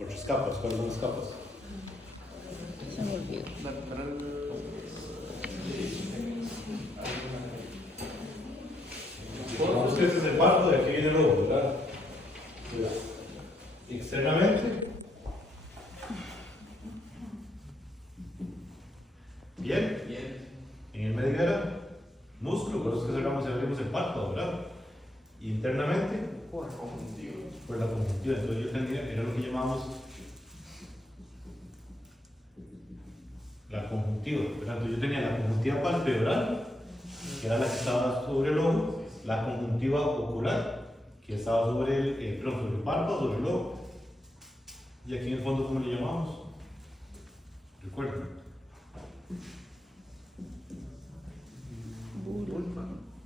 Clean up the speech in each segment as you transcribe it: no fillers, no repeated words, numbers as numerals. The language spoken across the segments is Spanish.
Otras capas, ¿cuáles son las capas? Se me olvidó. Supongamos que este es el párpado y aquí viene el ojo, ¿verdad? Entonces, externamente. Bien. En el medio era músculo, por eso es que cerramos y abrimos el párpado, ¿verdad? Y internamente, por la conjuntiva. Entonces yo tenía, era lo que llamamos la conjuntiva, ¿verdad? Entonces yo tenía la conjuntiva palpebral, que era la que estaba sobre el ojo, la conjuntiva ocular, que estaba sobre el párpado, sobre el ojo. Y aquí en el fondo, ¿cómo le llamamos? Recuerden.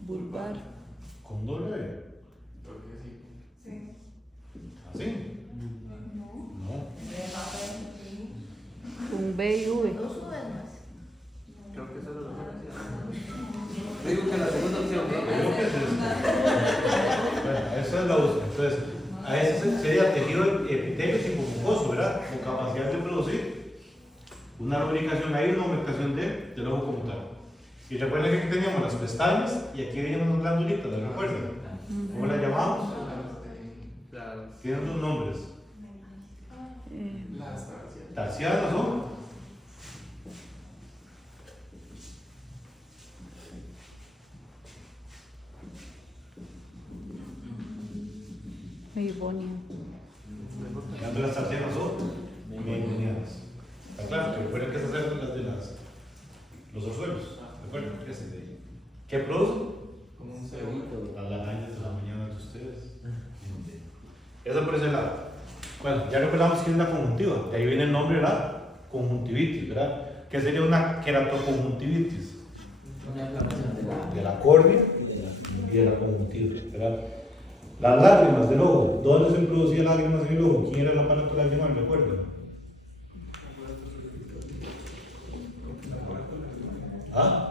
Vulvar. ¿Con doble B? Sí. ¿Así? No. Con B y V. Creo que eso es lo que digo que la segunda opción, Creo que es esto. Bueno, esa es la usa. Entonces, a ese sería tejido epitelio tipo mucoso, ¿verdad? Con capacidad de producir una lubricación ahí, una lubricación del ojo como tal. Y recuerden que aquí teníamos las pestañas y aquí venían unas glandulitas, ¿las recuerdan? ¿Cómo las llamamos? Tienen dos nombres. Tarsianas, ¿no? Meibonia. Glándulas tarsianas son meibomianas. Está claro, que recuerden que esas eran las de los orzuelos. ¿Recuerdan? Ese de ahí. ¿Qué producen? Como un cebito. Las arañas de la mañana de ustedes. Eso por ese lado. Bueno, ya recordamos que es la conjuntiva. De ahí viene el nombre, ¿verdad? Conjuntivitis, ¿verdad? ¿Qué sería una queratoconjuntivitis? Una inflamación De la córnea y de la conjuntiva, ¿verdad? Las lágrimas del ojo. ¿Dónde se producían lágrimas en el ojo? ¿Quién era el aparato lacrimal? ¿Recuerdan? ¿Ah?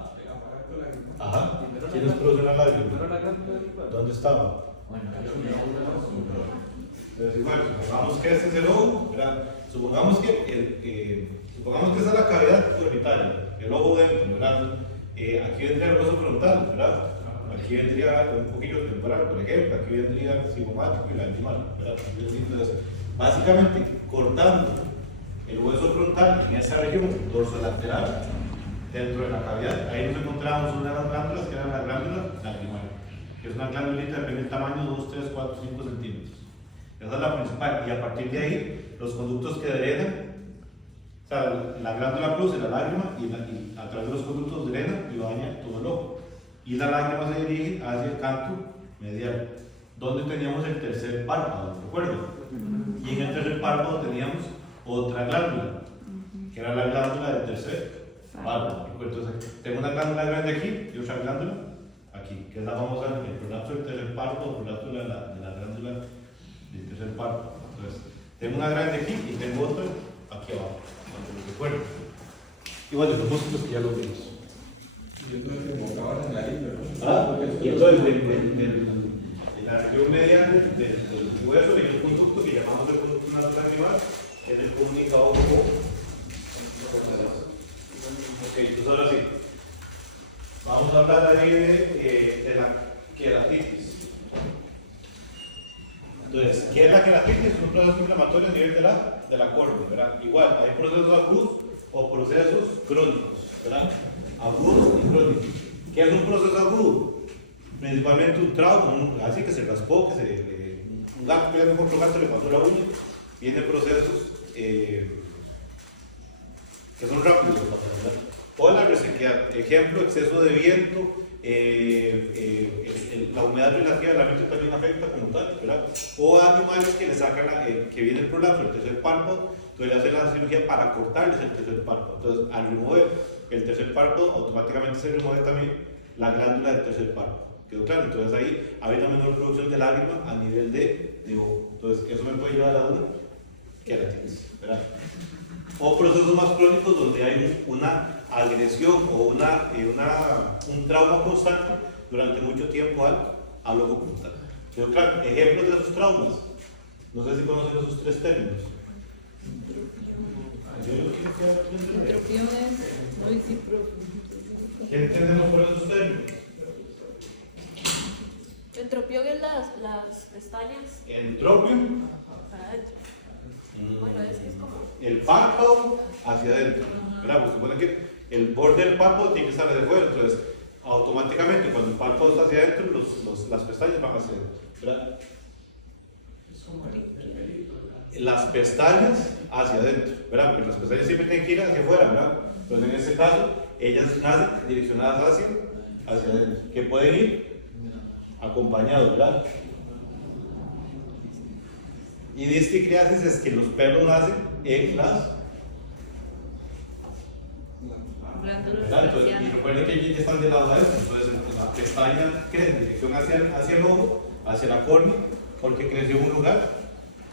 Ajá. ¿Quiénes producen las lágrimas? ¿Dónde estaban? Entonces, igual, supongamos que este es el ojo, ¿verdad? Supongamos que esa es la cavidad orbitaria, el ojo dentro, ¿verdad? Aquí vendría el hueso frontal, ¿verdad? Aquí vendría un poquillo temporal, por ejemplo, aquí vendría el cigomático y el lagrimal, ¿verdad? Entonces, básicamente, cortando el hueso frontal en esa región dorsolateral, dentro de la cavidad, ahí nos encontramos una de las glándulas que era la glándula lacrimal, que es una glándulita depende del tamaño, 2, 3, 4, 5 centímetros. Esa es la principal, y a partir de ahí, los conductos que drenan, o sea, la glándula produce la lágrima y a través de los conductos drena y baña todo el ojo. Y la lágrima se dirige hacia el canto medial, donde teníamos el tercer párpado, ¿recuerdan? Y en el tercer párpado teníamos otra glándula, que era la glándula del tercer párpado. Entonces, tengo una glándula grande aquí y otra glándula aquí, que es la famosa, el prolapso del tercer párpado, el prolapso de la glándula del tercer párpado. Entonces, tengo una grande aquí y tengo otra aquí abajo, cuando lo recuerdo. Y bueno, los músculos que ya los vimos. Y entonces se enfocaban en la isla, ¿no? Y entonces, en la región medial del hueso hay un conducto que llamamos el conducto natural lacrimal, que es el comunicado con. Ok, entonces ahora sí. Vamos a hablar ahí de la queratitis. Entonces, ¿qué es la queratitis? Es un proceso inflamatorio a nivel de la córnea, ¿verdad? Igual, hay procesos agudos o procesos crónicos, ¿verdad? Agudos y crónicos. ¿Qué es un proceso agudo? Principalmente un trauma, así que se raspó, un gato que otro gato le pasó la uña, vienen procesos que son rápidos, ¿verdad? O la resequedad, ejemplo, exceso de viento, la humedad relativa del ambiente también afecta como tal, ¿verdad? O animales que le sacan, que viene el prolapso, el tercer párpado, entonces le hacen la cirugía para cortarles el tercer párpado. Entonces, al remover el tercer párpado, automáticamente se remueve también la glándula del tercer párpado. ¿Quedó claro? Entonces ahí hay una menor producción de lágrimas a nivel de ojo. Entonces, eso me puede llevar a una queratitis, ¿verdad? O procesos más crónicos donde hay una agresión o un trauma constante durante mucho tiempo al ojo frontal. Pero claro, ejemplos de esos traumas, no sé si conocen esos tres términos. Entropión es noisy ¿Qué entendemos por esos términos? Entropión es las pestañas. Entropio, Para adentro. Bueno, es que es como. el párpado hacia adentro. ¿Verdad? Pues supone que el borde del párpado tiene que estar hacia afuera. Entonces, automáticamente, cuando el párpado está hacia adentro, las pestañas van hacia adentro. ¿Verdad? Las pestañas hacia adentro, ¿verdad? Porque las pestañas siempre tienen que ir hacia afuera, ¿verdad? Entonces, en este caso, ellas nacen direccionadas hacia adentro, que pueden ir acompañados, ¿verdad? Y disticreasis es que los pelos nacen en las glándulas ¿verdad? Entonces, y faciales. recuerden que ellos ya están del lado de esto, entonces la pestaña crece en dirección hacia el ojo, hacia la córnea, porque creció en un lugar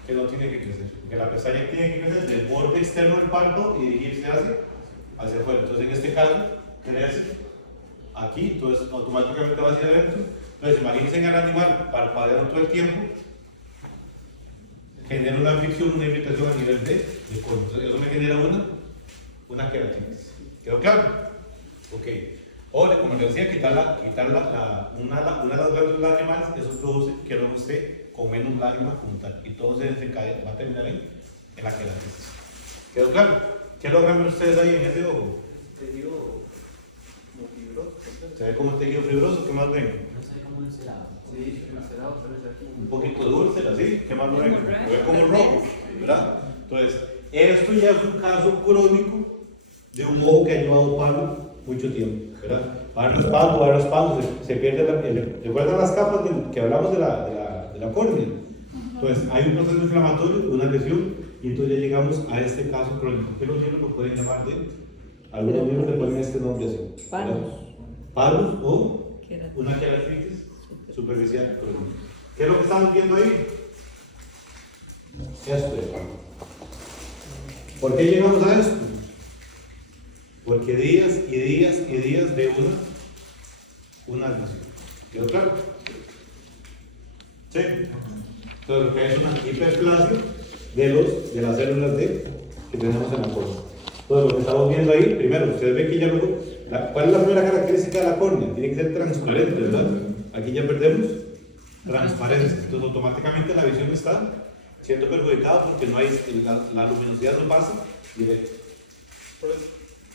que no tiene que crecer. Porque la pestaña tiene que crecer del borde externo del párpado y dirigirse hacia afuera. Entonces, en este caso, crece aquí, entonces automáticamente va hacia adentro. Entonces, imagínense en el animal parpadeando todo el tiempo, genera una fricción, una irritación a nivel de córnea. Entonces, eso me genera una queratitis. ¿Quedó claro? Ok. Ahora, como les decía, quitar una de las glándulas animales, eso produce que luego esté con menos lágrimas como tal. Y todo se desencadena, va a terminar en la queratitis. ¿Quedó claro? ¿Qué logran ver ustedes ahí en ese ojo? Tejido como fibroso. ¿Se ve como tejido fibroso? ¿Qué más ven? No sé cómo encerado. Sí, encerado, pero es aquí. Un poquito dulce, así. ¿Qué más lo ven? Como Lo ven como rojo, ¿verdad? Entonces, esto ya es un caso crónico de un ojo que ha llevado palo mucho tiempo, ¿verdad? Va raspando, se pierde ¿recuerdan las capas que hablamos de la córnea? Entonces, hay un proceso inflamatorio, una lesión, y entonces ya llegamos a este caso crónico. ¿Qué los libros lo pueden llamar de? Algunos libros le ponen este nombre así. Palus. Palus o Queratitis. una queratitis superficial crónica. ¿Qué es lo que estamos viendo ahí? Esto es. ¿Por qué llegamos a esto? Porque días y días y días de una lesión. ¿Quedó claro? ¿Sí? Entonces lo que hay es una hiperplasia de las células que tenemos en la córnea. Entonces lo que estamos viendo ahí, primero, ustedes ven que ya luego, ¿cuál es la primera característica de la córnea? Tiene que ser transparente, ¿verdad? Aquí ya perdemos transparencia. Entonces automáticamente la visión está siendo perjudicada porque no hay, la luminosidad no pasa directo.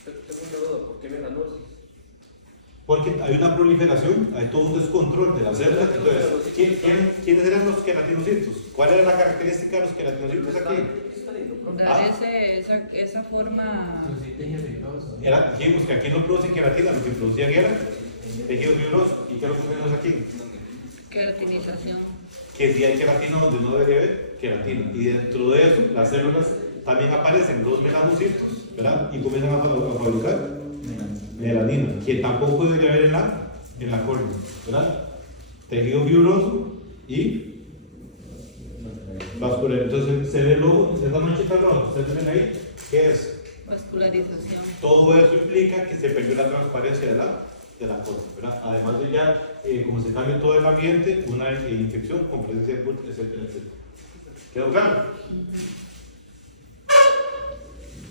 Tengo una duda, ¿por qué melanosis? Porque hay una proliferación, hay todo un descontrol de las células. Entonces, ¿quiénes eran los queratinocitos? ¿Cuál era la característica de los queratinocitos aquí? Dar esa forma. Dijimos que aquí no producen queratina, lo que producían era tejido fibroso. ¿Y qué es lo que tenemos aquí? Queratinización. Que si hay queratina donde no debería haber queratina. Y dentro de eso, las células también aparecen los melanocitos, ¿verdad? Y comienzan a fabricar melanina, que tampoco debería haber en la córnea, ¿verdad? Tejido fibroso y vascular. Entonces se ve luego, esa manchita roja, ustedes ven ahí, ¿qué es? Vascularización. Todo eso implica que se perdió la transparencia de la córnea, ¿verdad? Además de ya, como se cambia todo el ambiente, una infección con presencia de pus, etcétera, etcétera. ¿Quedó claro?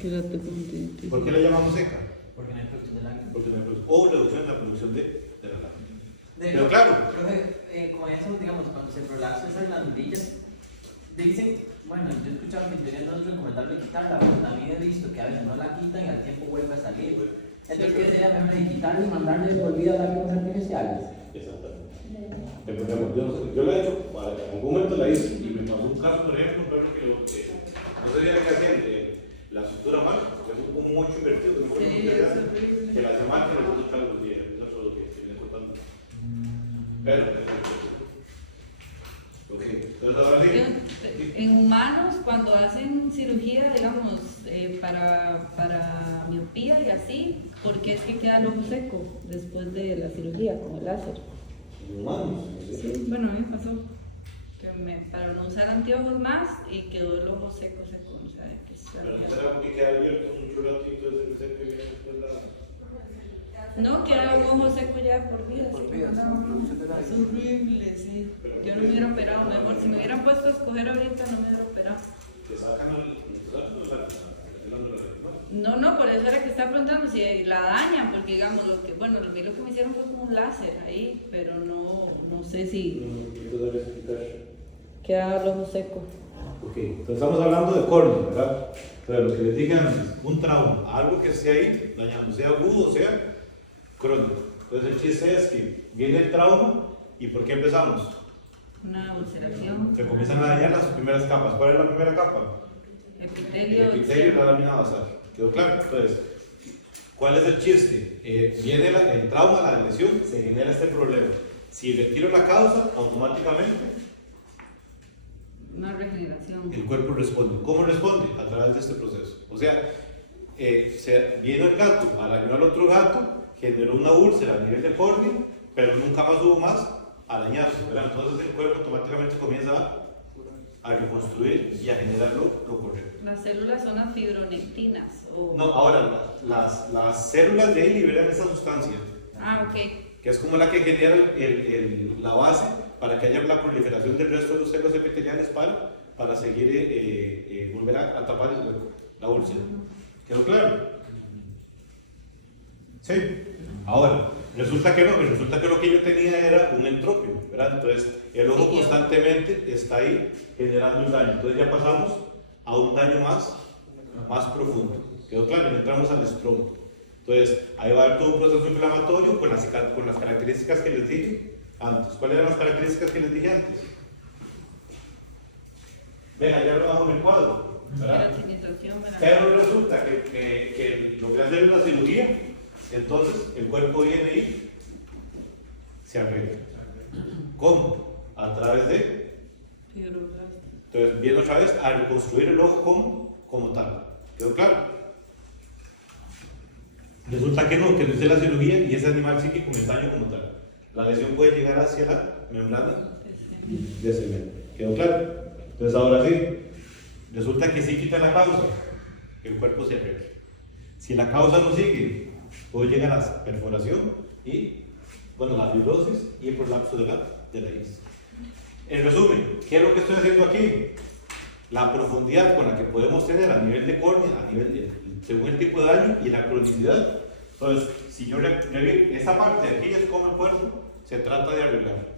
Quédate con ¿Por qué la llamamos seca? Porque no hay producción de lágrimas. Porque no hay producción, o reducción en la producción de la lágrima. De Pero hecho, claro. profe, con eso, digamos, cuando se prolapsa esas glandulillas, dicen, bueno, yo he escuchado que deberían nosotros recomendarle quitarla, pero también he visto que a veces no la quitan y al tiempo vuelve a salir. Entonces, ¿qué sería mejor de quitarle y mandarle volvida lágrimas artificiales? Exactamente. Yo la he hecho, en algún momento la hice y me pasó un caso, por ejemplo, un perro que no sabía qué hacían, la estructura mal, porque es un mocho invertido, que la hace mal, que le gusta los días, eso es lo que viene contando. Pero, ok, entonces ahora sí. En humanos, cuando hacen cirugía, digamos, para miopía y así, ¿por qué es que queda el ojo seco después de la cirugía con el láser? Humanos. Sí, bueno, a mí me pasó que para no usar anteojos más y quedó el ojo seco, o sea, que Pero no será porque queda abierto un chulatito de ese que viene después la. no, queda un ojo seco ya por vida. Por sí, vida, no, producción de es lágrimas. horrible, sí. Yo no me hubiera operado mejor. Si me hubieran puesto a escoger ahorita, no me hubiera operado. Te sacan el. No, por eso era que estaba preguntando si la dañan, porque digamos, lo que me hicieron fue como un láser ahí, pero no sé si queda el ojo seco. Ok, entonces estamos hablando de córnea, ¿verdad? Pero lo que les dije antes, un trauma, algo que esté ahí dañando, sea agudo, sea crónico. Entonces el chiste es que viene el trauma y ¿por qué empezamos? Una ulceración. Se comienzan a dañar las primeras capas. ¿Cuál es la primera capa? Epitelio. El epitelio y la lámina basal. ¿Quedó claro? Entonces, ¿cuál es el chiste? Viene el trauma, la agresión, se genera este problema. Si retiro la causa, automáticamente Una regeneración. el cuerpo responde. ¿Cómo responde? A través de este proceso. O sea, viene el gato, arañó al otro gato, generó una úlcera a nivel de córnea, pero nunca más hubo más arañazos, ¿verdad? Entonces el cuerpo automáticamente comienza a reconstruir y a generar lo correcto. Las células son las fibronectinas. No, ahora, las células de ahí liberan esa sustancia, Ok. que es como la que genera la base para que haya la proliferación del resto de los células epiteliales para seguir, volver a tapar el hueco, la úlcera. ¿Quedó claro? Sí. Ahora, resulta que lo que yo tenía era un entropio, ¿verdad? Entonces, el ojo constantemente está ahí generando un daño. Entonces ya pasamos a un daño más profundo. ¿Quedó claro? Y entramos al estroma. Entonces, ahí va a haber todo un proceso inflamatorio con las características que les dije antes. ¿Cuáles eran las características que les dije antes? Ven, allá abajo en el cuadro, ¿verdad? Pero resulta que lo que hace es la cirugía, entonces el cuerpo viene y se arregla. ¿Cómo? A través de... Entonces viene otra vez a reconstruir el ojo como tal. ¿Quedó claro? Resulta que no hice la cirugía y ese animal sigue con el daño como tal. La lesión puede llegar hacia la membrana de cemento. ¿Quedó claro? Entonces ahora sí, resulta que sí quita la causa, el cuerpo se arregla. Si la causa no sigue, puede llegar a la perforación y, bueno, la fibrosis y el prolapso de la íris. En resumen, ¿qué es lo que estoy haciendo aquí? La profundidad con la que podemos tener a nivel de córnea, según el tipo de daño y la cronicidad. Entonces, si yo esta parte de aquí es como el cuerpo se trata de arreglar.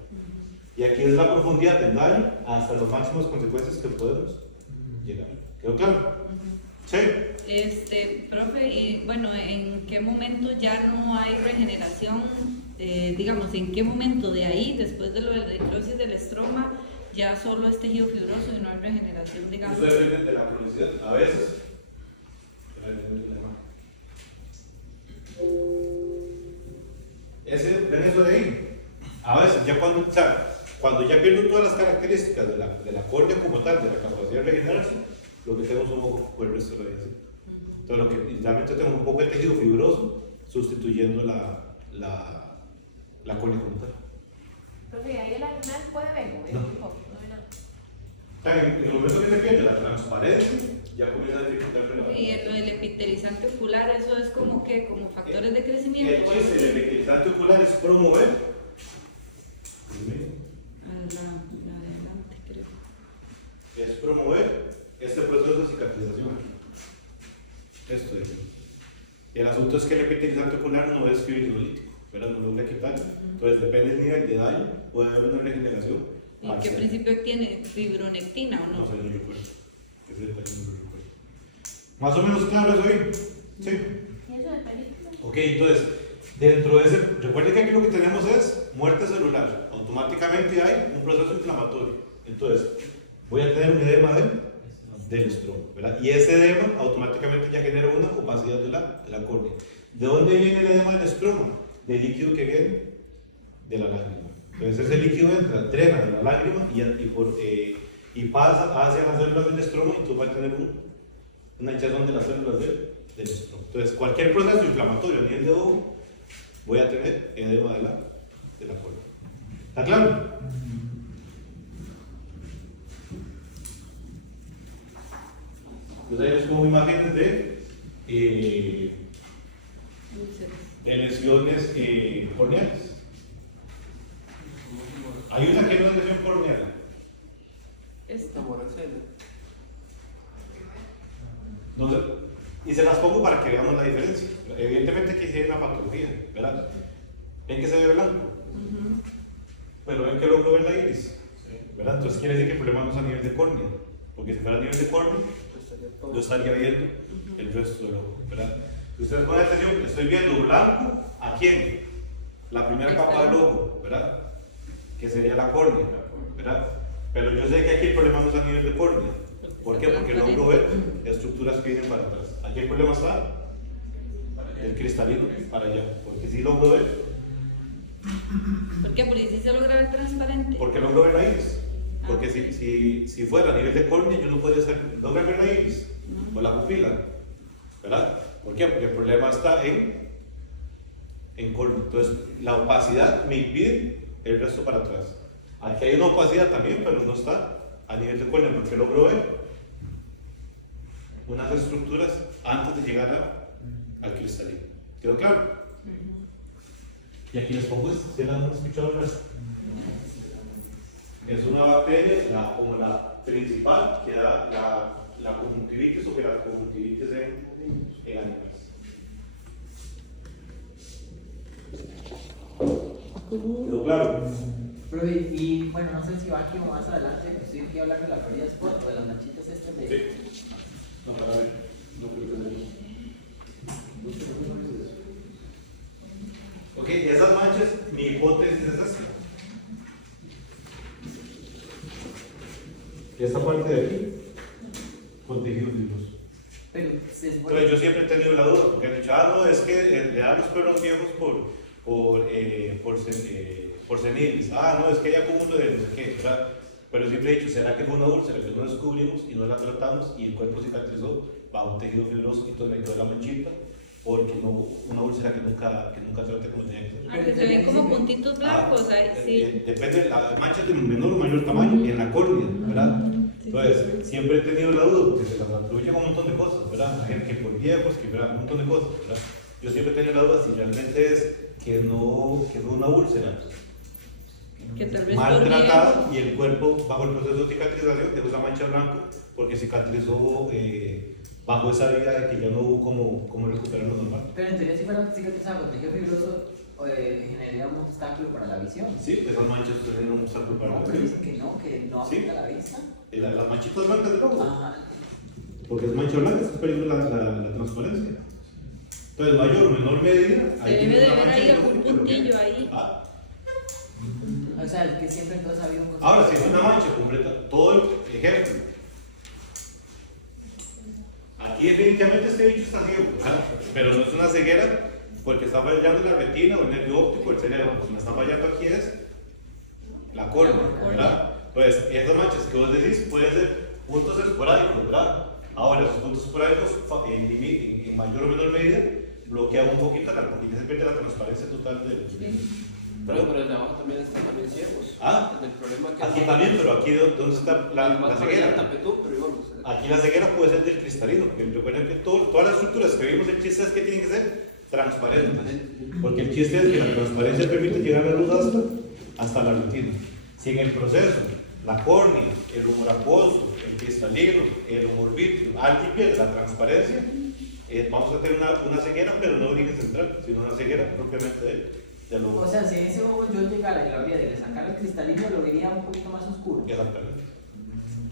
Y aquí es la profundidad del daño hasta las máximas consecuencias que podemos llegar. ¿Quedó claro? Sí. Profe, y bueno, ¿en qué momento ya no hay regeneración? Digamos, ¿en qué momento de ahí, después de lo de la necrosis del estroma, ya solo es tejido fibroso y no hay regeneración, digamos? Eso depende de la cronicidad. A veces. ¿Ven eso de ahí? A veces, ya cuando ya pierdo todas las características de la córnea como tal, de la capacidad de regenerarse, lo que tengo es un ojo por el resto de la vida. Entonces, lo que realmente tengo un poco de tejido fibroso sustituyendo la córnea como tal. Profe, ahí el animal puede ver, No. no ve nada. En el momento que se pierde la transparencia, ya comienza a dificultarse la. Y el epitelizante ocular, eso es como factores de crecimiento. El chiste del epitelizante ocular es promover. La de adelante, creo. Es promover este proceso de cicatrización aquí. Esto de aquí. El asunto es que el epitelizante ocular no es fibrinolítico, pero no lo voy a quitar. Entonces, depende del nivel de daño, puede haber una regeneración. ¿Y qué principio tiene? ¿Fibronectina o no? No sé, no recuerdo. Ese detalle no lo recuerdo. Más o menos claro eso ahí. Sí. ¿Y eso de película? Ok, entonces, dentro de ese, recuerden que aquí lo que tenemos es muerte celular. Automáticamente hay un proceso inflamatorio. Entonces, voy a tener un edema del estroma, ¿verdad? Y ese edema automáticamente ya genera una opacidad de la córnea. ¿De dónde viene el edema del estroma? Del líquido que viene de la lágrima. Entonces ese líquido entra, drena de la lágrima y pasa hacia las células del estroma y tú vas a tener una hinchazón de las células del estroma. Entonces cualquier proceso inflamatorio a nivel de ojo, voy a tener edema de la córnea. ¿Está claro? Entonces ahí es como imágenes de lesiones corneales. Hay una que no es lesión corneal. Esto. No sé. Y se las pongo para que veamos la diferencia. Evidentemente aquí sí hay una patología, ¿verdad? ¿Ven que se ve blanco? Pero ven que logro ver la iris, ¿verdad? Entonces quiere decir que el problema no es a nivel de córnea, porque si fuera a nivel de córnea, yo estaría viendo el resto del ojo, ¿verdad? Si ustedes ponen atención, estoy viendo blanco, ¿a quién? La primera capa del ojo, ¿verdad? Que sería la córnea, ¿verdad? Pero yo sé que aquí el problema no es a nivel de córnea. ¿Por qué? Porque logro ver estructuras que vienen para atrás. Aquí el problema está el cristalino para allá, porque si logro ver. ¿Por qué? Porque si se logra ver transparente. Porque logro ver la iris. Porque si fuera a nivel de córnea, yo no podría lograr ver la iris o la pupila, ¿verdad? ¿Por qué? Porque el problema está en córnea. Entonces, la opacidad me impide el resto para atrás. Aquí hay una opacidad también, pero no está a nivel de córnea, porque logro ver unas estructuras antes de llegar al cristalino. ¿Quedó claro? Y aquí les pongo esto, ¿sí la han escuchado hablar? Es una bacteria, como la principal, que da la conjuntivitis o que la conjuntivitis en animales. ¿Quedó claro? Pero y bueno, no sé si va aquí o más adelante, estoy aquí hablando de la pérdida spot o de las manchitas de... Sí. No, para ver. No creo que tenemos. Ok, esas manchas, mi hipótesis es esta. Esta parte de aquí, con tejido fibroso. Pero se supone... Entonces yo siempre he tenido la duda, porque he dicho, no, es que le dan los perros viejos por seniles. No, es que hay acúmulo de no sé qué, ¿verdad? Pero siempre he dicho, ¿será que fue una úlcera que no descubrimos y no la tratamos y el cuerpo cicatrizó bajo un tejido fibroso y entonces me quedó la manchita? Porque no, una úlcera que nunca traté como tenía que ser. Que se ven como puntitos blancos ahí, sí. Depende, la mancha de menor o mayor tamaño en la córnea, ¿verdad? Entonces, siempre he tenido la duda porque se las atribuyen a un montón de cosas, ¿verdad? La gente que por viejos, que ¿verdad? Un montón de cosas, ¿verdad? Yo siempre he tenido la duda si realmente es que no fue una úlcera Que tal vez mal por tratada y el cuerpo bajo el proceso de cicatrización dejó esa mancha blanca porque cicatrizó bajo esa vía de que ya no hubo cómo recuperarlo normal. Pero en teoría si fuera cicatrizado con tejido fibroso, generaría un obstáculo para la visión. Sí, esas manchas tienen un obstáculo para No, la pero vista. dicen que no afecta la vista. Las manchitas blancas de ojo. Ajá. Porque es mancha blanca, está perdiendo la transparencia. Entonces, mayor o menor medida. Se debe tiene de una ver mancha ahí de algún ojo que lo puntillo que- ahí. O sea, que siempre entonces ha habido un... Ahora, si es una mancha completa, todo el ejemplo. Aquí definitivamente este bicho está ciego, ¿verdad? Pero no es una ceguera porque está fallando la retina o el nervio óptico del cerebro. Lo que me está fallando aquí es la córnea, ¿verdad? Pues esas manchas que vos decís pueden ser puntos esporádicos, ¿verdad? Ahora, esos puntos esporádicos en mayor o menor medida bloquean un poquito porque ya se pierde la transparencia total del... Pero el de abajo también están también ciegos. El problema es que Aquí también, pero aquí ¿dónde está la ceguera? Pero igual, Aquí la ceguera puede ser del cristalino, porque recuerden que todas las estructuras que vimos, el chiste es que tienen que ser transparentes, porque el chiste es que la transparencia permite llegar la luz hasta la retina. Si en el proceso la córnea, el humor acuoso, el cristalino, el humor vítreo, alguien pierde la transparencia, vamos a tener una ceguera, pero no de origen central, sino una ceguera propiamente del ojo. O sea, si en ese ojo yo llegara y lo habría de sacar el cristalino, lo vería un poquito más oscuro. Exactamente.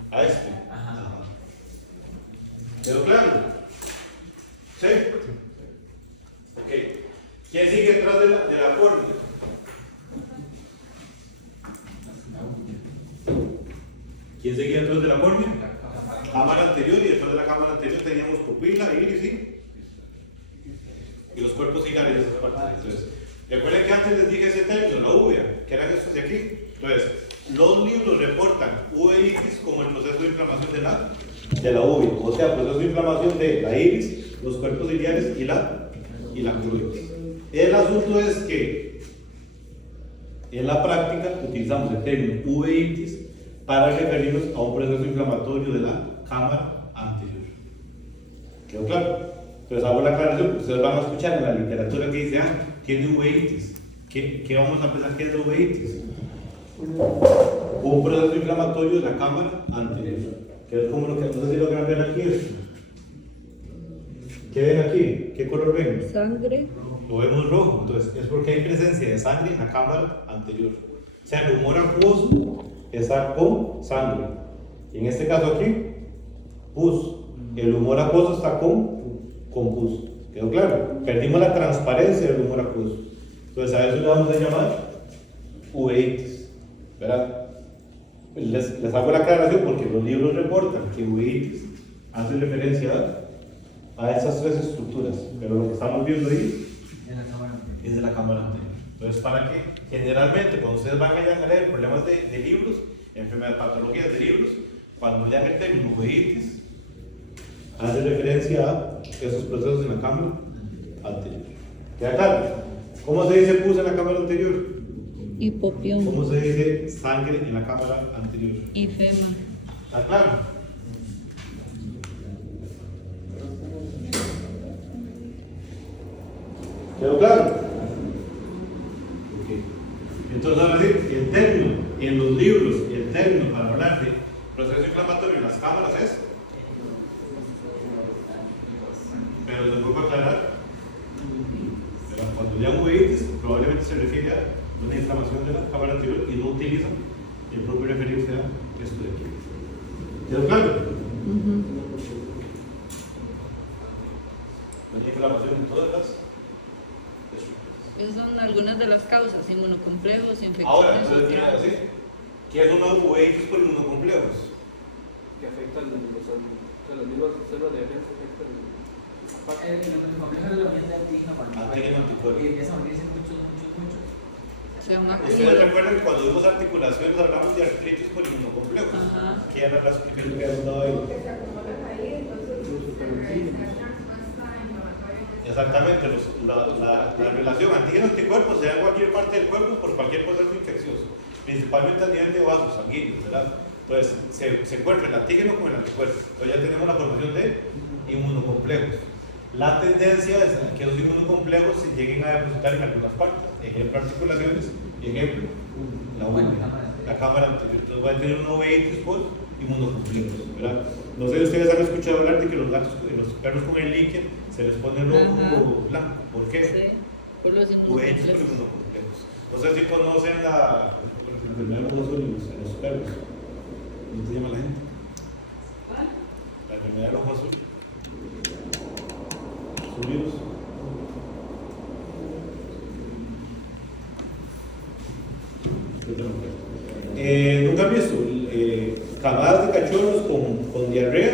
A este. Ajá. ¿Quedó claro? ¿Sí? Ok. ¿Quién sigue detrás de la córnea? ¿Quién sigue detrás de la córnea? Cámara anterior, y detrás de la cámara anterior teníamos pupila, iris y los cuerpos ciliares de esas partes. Entonces, recuerden que antes les dije ese término, la uvea, que eran estos de aquí. Entonces, los libros reportan uveitis como el proceso de inflamación de la uvea, o sea, proceso de inflamación de la iris, los cuerpos ciliares y la curoides. El asunto es que en la práctica utilizamos el término uveitis para referirnos a un proceso inflamatorio de la cámara anterior. ¿Quedó claro? Entonces hago la aclaración, ustedes van a escuchar en la literatura que dice, tiene uveitis. ¿Qué vamos a pensar que es la uveitis? Un proceso inflamatorio de la cámara anterior. Que es como lo que, no sé si logran ver aquí esto. ¿Qué ven aquí? ¿Qué color ven? Sangre. Lo vemos rojo, entonces es porque hay presencia de sangre en la cámara anterior. O sea, el humor acuoso está con sangre. Y en este caso aquí, pus. El humor acuoso está con pus. ¿Quedó claro? Perdimos la transparencia del humor acuoso. Entonces a eso le vamos a llamar uveitis. ¿Verdad? Les hago la aclaración porque los libros reportan que uveitis hace referencia a esas tres estructuras. Pero lo que estamos viendo ahí es de la cámara anterior. Entonces, para que generalmente cuando ustedes van a leer problemas de libros, enfermedades, patologías de libros, cuando lean el término uveitis, hace referencia a esos procesos en la cámara anterior. ¿Queda claro? ¿Cómo se dice pus en la cámara anterior? Hipopión. ¿Cómo se dice sangre en la cámara anterior? Ifema. ¿Está claro? ¿Quedó claro? Okay. Entonces, ahora sí, el término en los libros, el término para hablar de proceso inflamatorio en las cámaras es, pero les vuelvo a aclarar, cuando lean uveitis, probablemente se refiere a una inflamación de la cámara anterior y no utilizan el propio referirse a esto de aquí. ¿Quedó claro? Una inflamación en todas las estructuras. Esas son algunas de las causas, inmunocomplejos, infecciones. Ahora, entonces tiene así. ¿Qué es una uveitis por inmunocomplejos? Que afectan las mismas células de defensa, afectan Los complejos de la unión de antígeno con Antígeno anticuerpo. empiezan a unirse muchos. Se llama Ustedes recuerdan que cuando vimos articulaciones hablamos de artritis por inmunocomplejos. Ajá. ¿Qué era la explicación que habíamos dado ahí? Que se acumulan ahí, entonces esta respuesta inflamatoria. Exactamente, la relación antígeno-anticuerpo se da en cualquier parte del cuerpo por cualquier proceso infeccioso, principalmente a nivel de vasos sanguíneos, ¿verdad? Entonces se encuentra el antígeno con el anticuerpo. Entonces ya tenemos la formación de inmunocomplejos. La tendencia es que los inmunocomplejos se lleguen a depositar en algunas partes, ejemplo articulaciones, ejemplo la cámara anterior. Entonces va a tener una uveitis por inmunocomplejos, ¿verdad? No sé si ustedes han escuchado hablar de que los perros con el líquido se les pone rojo o blanco. ¿Por qué? Sí, por los Uveitis por inmunocomplejos. inmunocomplejos. No sé si conocen la enfermedad del ojo en los perros. ¿Cómo se llama la gente? La enfermedad del ojo azul. ¿Es un virus? ¿Nunca han visto camadas de cachorros con diarrea?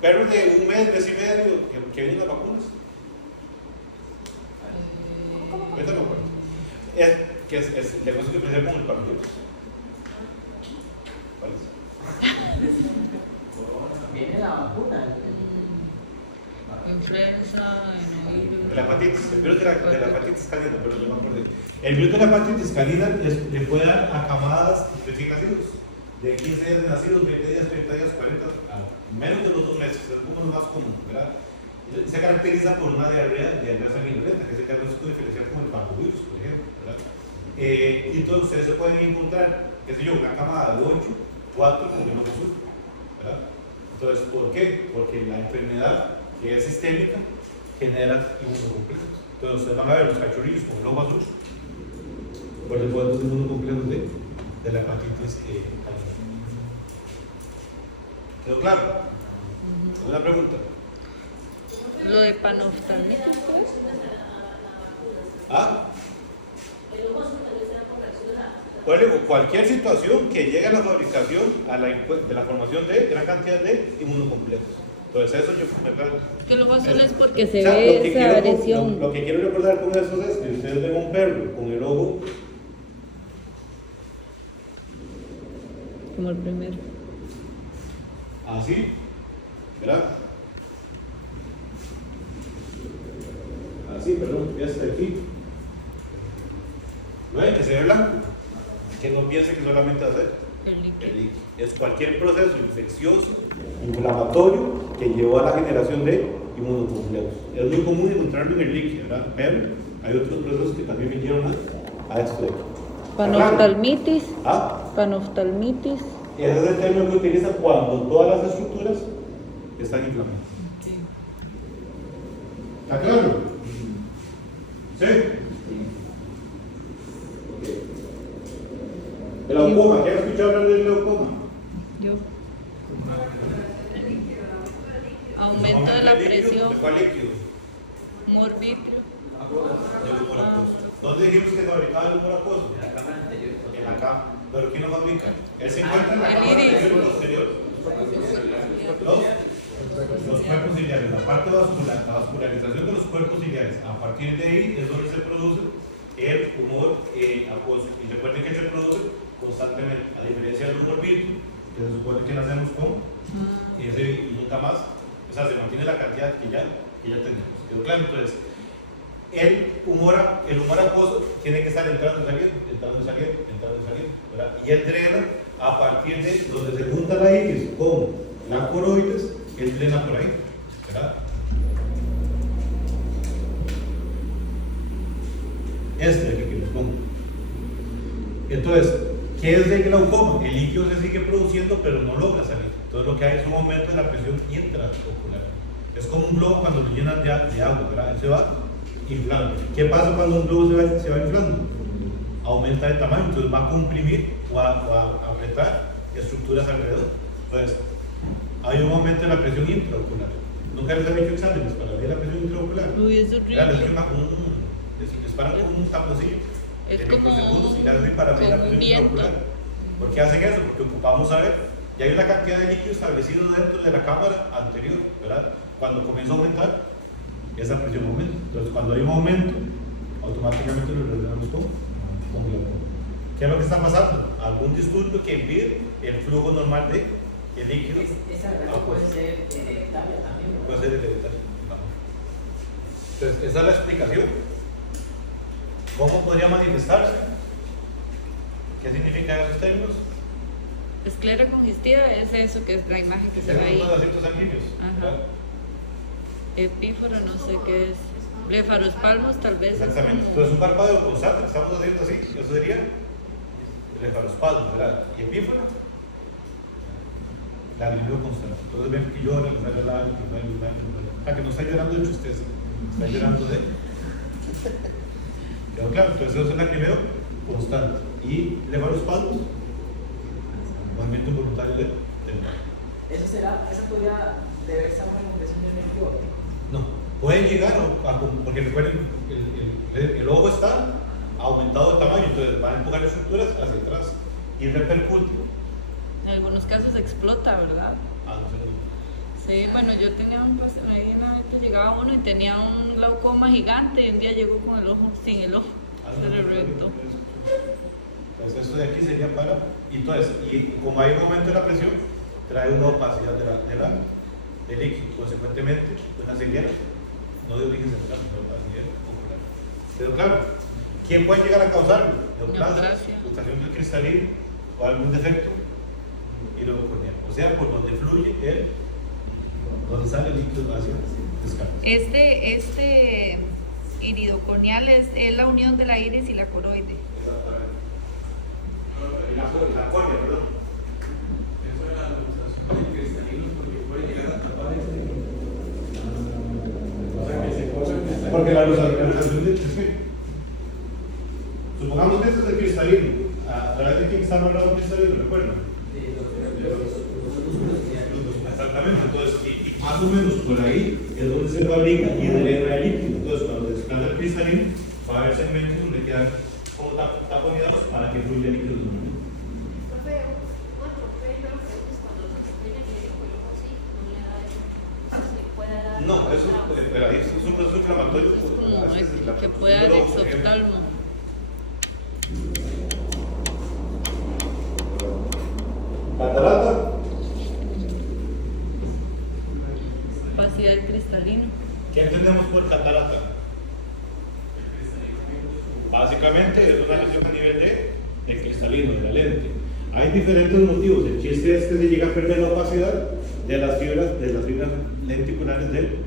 Perros de un mes y medio que vienen las vacunas. Ahorita no acuerdo. Es el negocio que presenta con el parquímetro. Viene la vacuna. Influenza, De la hepatitis, el virus de la hepatitis canina, pero no me acuerdo. El virus de la hepatitis canina le puede dar a camadas recién nacidos, de 15 días de nacidos, 20 días, 30 días, 40, a menos de los 2 meses, es como lo más común, ¿verdad? Se caracteriza por una diarrea sanguinolenta, que es el diagnóstico diferencial con el parvovirus, por ejemplo, ¿verdad? Y entonces ustedes se pueden encontrar, qué sé yo, una camada de 8, 4 con el ojo azul, ¿verdad? Entonces, ¿por qué? Porque la enfermedad que es sistémica genera inmunocomplejos. Entonces, ustedes van a ver los cachorrillos con el ojo azul por el poder de los inmunocomplejos de la hepatitis canina. ¿Quedó claro? ¿Alguna pregunta? lo de panoftalmitis. ¿Ah? Cualquier situación que llegue a la fabricación, de la formación de gran cantidad de inmunocomplejos. Entonces eso yo Que lo más solo es porque se o sea, ve esa agresión. Lo que quiero recordar con eso es que ustedes ven un perro con el ojo Como el primero. así, ¿verdad? Así, perdón, ya está aquí. ¿No ven que se ve blanco? Que no piense que solamente va a ser El líquido. el líquido. Es cualquier proceso infeccioso, inflamatorio, que llevó a la generación de inmunocomplejos. Es muy común encontrarlo en el líquido, ¿verdad? Pero hay otros procesos que también vinieron a esto de aquí. Panoftalmitis. ¿Ah? Panoftalmitis. Ese es el término que utiliza cuando todas las estructuras están inflamadas. Sí. ¿Está claro? ¿Sí? El glaucoma, ¿quién ha escuchado hablar del glaucoma? Yo. Aumento de la presión. ¿De cuál líquido? Humor vítreo. Del humor acuoso. ¿Dónde dijimos que fabricaba el humor acuoso? En la cámara anterior. En la cama. ¿Pero quién lo fabrica? Él se encuentra en la el cámara iris. anterior y posterior. Los cuerpos ciliares, la parte vascular, la vascularización de los cuerpos ciliares. A partir de ahí es donde se produce el humor acuoso. Y recuerden que se produce constantemente, a diferencia del humor vítreo, que se supone que nacemos con ese y nunca más. O sea, se mantiene la cantidad que ya tenemos. ¿Quedó claro? Entonces, el humor acuoso tiene que estar entrando y saliendo, ¿verdad? Y él drena a partir de donde se junta la iris con la coroides, él drena por ahí, ¿verdad? Este de aquí que les pongo. Entonces, ¿qué es el glaucoma? El líquido se sigue produciendo, pero no logra salir. Entonces, lo que hay es un aumento de la presión intraocular. Es como un globo cuando lo llenan de agua, ¿verdad? Él se va inflando. ¿Qué pasa cuando un globo se va inflando? Aumenta de tamaño, entonces va a comprimir o a apretar estructuras alrededor. Entonces, hay un aumento de la presión intraocular. ¿Nunca les han hecho exámenes para ver la presión intraocular? Uy, es horrible. Les paran con un taponcillo. Es en como microsegundos y les hacen para ver la como un presión viento. intraocular. ¿Por qué hacen eso? Porque ocupamos saber, ya hay una cantidad de líquido establecido dentro de la cámara anterior, ¿verdad? Cuando comienza a aumentar, esa presión aumenta. Entonces, cuando hay un aumento, automáticamente lo relacionamos con glaucoma. ¿Qué es lo que está pasando? Algún disturbio que impide el flujo normal de el líquido. Esa verdad puede ser hereditaria también, ¿verdad? Puede ser hereditario. Entonces, esa es la explicación. ¿Cómo podría manifestarse? ¿Qué significan esos términos? Esclera congestiva es eso, que es la imagen que se ve ahí. Son los asientos sanguíneos. Ajá. Epíforo, no sé qué es. Blefarospalmos, tal vez. Exactamente. Entonces, un parpadeo constante que estamos haciendo así, eso sería blefarospasmo, ¿verdad? Y epíforo, lagrimeo constante. Entonces, ven que llora, le sale la que no está llorando de tristeza, está llorando de. ¿Quedó claro? Entonces, eso es el lagrimeo constante. Y blefarospasmos, movimiento involuntario del Eso podría deberse a una impresión del nervio óptico. No, pueden llegar porque recuerden, el ojo está aumentado de tamaño, entonces van a empujar estructuras hacia atrás y repercute. En algunos casos explota, ¿verdad? No sé. Sí, bueno, yo tenía un paciente, ahí una vez llegaba uno y tenía un glaucoma gigante y un día llegó con el ojo, sin el ojo, se le reventó. Entonces, esto de aquí sería para. Y como hay un aumento de la presión, trae una opacidad del líquido, consecuentemente, una ceguera, no de origen central, sino opacidad ocular. ¿Pero claro? ¿Quién puede llegar a causarlo? Neoplasia, fluctuación del cristalino o algún defecto hidrocorneal. O sea, por donde fluye donde sale el líquido hacia descarga. Este iridocorneal es la unión de la iris y la coroide. La córnea, perdón. Eso es la luxación del cristalino porque puede llegar a tapar o sea, que se corre el cristalino. Porque la luxación del cristalino. Supongamos que este es el cristalino. ¿A través de quién está amarrado el cristalino? ¿Recuerdan? Exactamente. Entonces, y más o menos por ahí es donde se fabrica y drena el líquido. Entonces, cuando se descarga el cristalino, va a haber segmentos donde quedan como taponeados para que fluya el líquido normalmente. No, eso pero ahí es un proceso inflamatorio. Que pueda dar exoftalmo. Catarata. Opacidad del cristalino. ¿Qué entendemos por catarata? Básicamente es una lesión a nivel del cristalino, de la lente. Hay diferentes motivos. El chiste es que se llega a perder la opacidad de las fibras lenticulares del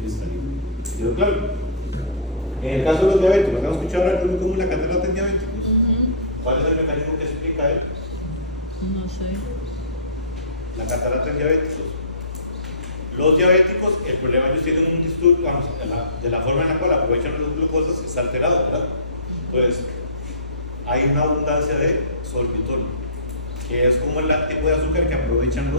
cristalino. ¿Quedó claro? En el caso de los diabéticos, ¿han escuchado hablar de cómo la catarata en diabéticos? ¿Cuál es el mecanismo que explica él? No sé. La catarata en diabéticos. Los diabéticos, el problema es que ellos tienen un disturbio, vamos, de la forma en la cual aprovechan las glucosas está alterado, ¿verdad? Entonces, hay una abundancia de sorbitol, que es como el tipo de azúcar que aprovechan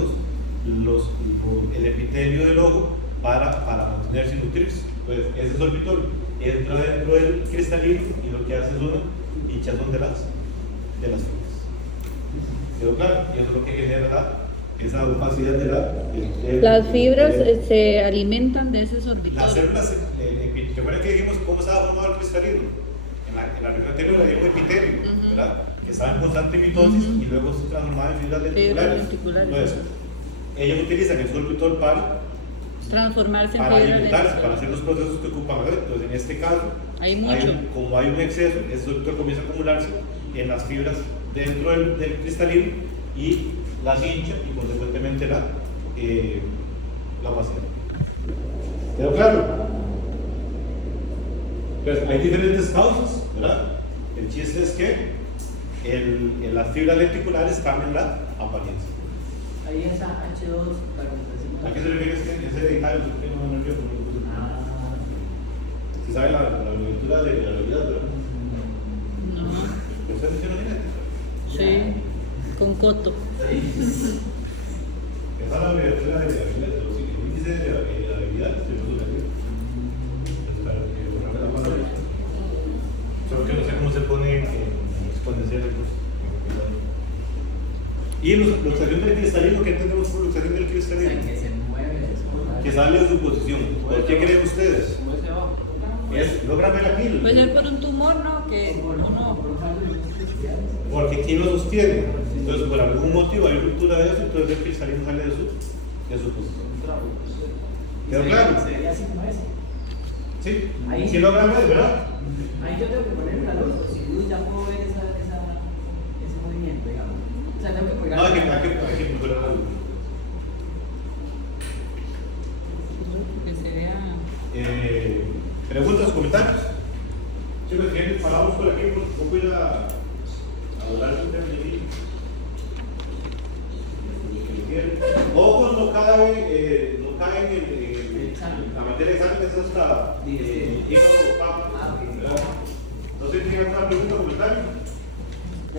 el epitelio del ojo para mantenerse y nutrirse. Entonces, ese sorbitol entra dentro del cristalino y lo que hace es una hinchazón de las fibras. ¿Quedó claro? Y eso es lo que genera esa opacidad de las fibras se alimentan de ese sorbitol. Las células, recuerda que dijimos cómo estaba formado el cristalino. En la región anterior había un epitelio, ¿verdad? Que estaba en constante mitosis y luego se transformaba en fibras lenticulares. Entonces, ellos utilizan el sorbitol para transformarse en fibras alimentarse, lenticulares, para hacer los procesos que ocupan. Entonces, en este caso, como hay un exceso, ese sorbitol comienza a acumularse en las fibras dentro del cristalino y las hincha y consecuentemente la opacidad. ¿Quedó claro? Pues hay diferentes causas, ¿verdad? El chiste es que las fibras lenticulares cambian la apariencia. Ahí esa H2 ¿A qué se refiere ese detalle? ¿Se sabe la lectura de la realidad, verdad? No. ¿Usted menciona genética? Sí, con coto. Esa es la lectura de la realidad, el índice de la realidad se resuelve aquí. Solo que no sé cómo se pone en exponencial. Y la luxación del cristalino, ¿qué entendemos por luxación del cristalino? que se mueve, Que sale de su posición. ¿Por qué creen ustedes? Como ese abajo. Logra ver aquí. Puede ser por un tumor, ¿no? Que uno... Porque aquí lo sostiene. Entonces, por algún motivo hay ruptura de eso, entonces el cristalino sale de su posición. ¿Quedó claro? sería así como ese. Sí. Ahí. Sí logran ver, ¿verdad? Ahí yo tengo que poner la luz, si luz ya puedo ver ese movimiento, digamos. O sea, tengo que pegar. No, hay que mejorar la luz. que se vea... ¿Preguntas, comentarios? Chicos, ¿quieren paramos por aquí? Porque no voy a hablar de un tema de ojos no cae en la materia de examen, es hasta hígado, papa. No sé si tienen alguna pregunta o comentario.